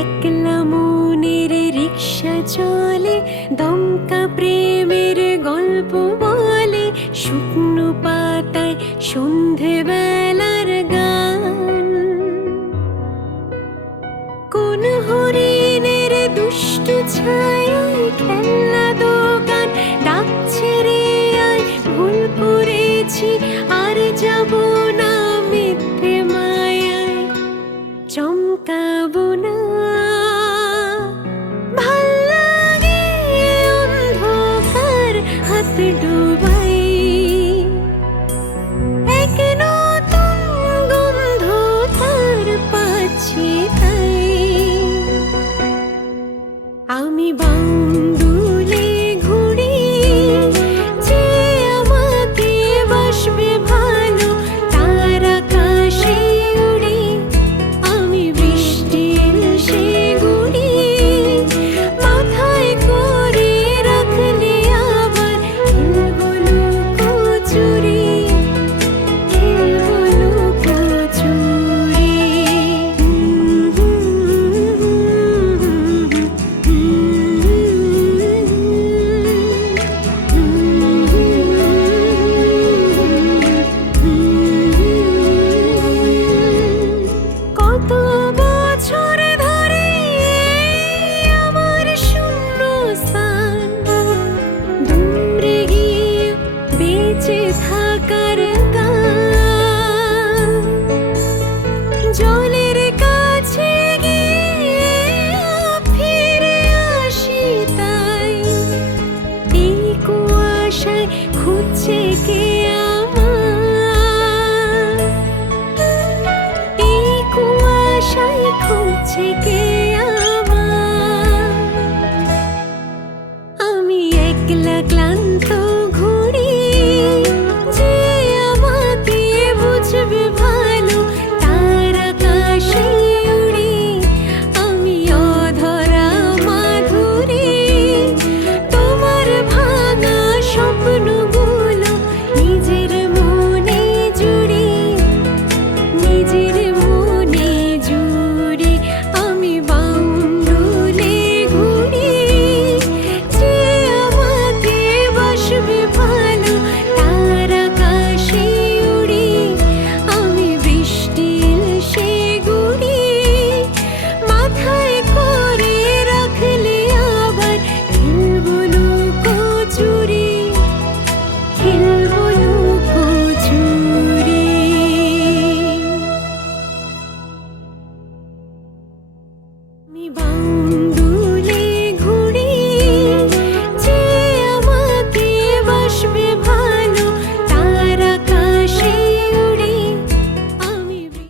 একলা মনের রিক্সা চলে, দমকা প্রেমের গল্প বলে, শুকনো পাতায় সন্ধেবেলার গান। কোন হরিণের দুষ্টু ছায়ায় খেলনা দোকান ডাকছে রে আয়, ভুল করেছি আর যাব না মিথ্যে মায়ায়, চমকাবো না। ভাল লাগে অন্ধকার হাত ডোবাই, এক নতুন গন্ধ তার পাচ্ছি তাই। আমি বাউন্ডুলে ঘুরি, যে আমাকে বাসবে ভালো, তার আকাশে উড়ি। আমি বৃষ্টির সে গুড়ি মাথায় করে রাখলে আবার খেলবো লুকোচুরি, খেলবো লুকোচুরি। কত বছর ধরে আমার শূন্য স্থান, দূরে গিয়ে বেঁচে থাকার গান। জলের কাছে গিয়ে ফিরে আসি তাই, এই কুয়াশায় খুঁজছে কে আমার, এই কুয়াশায় খুঁজছে কে আমার।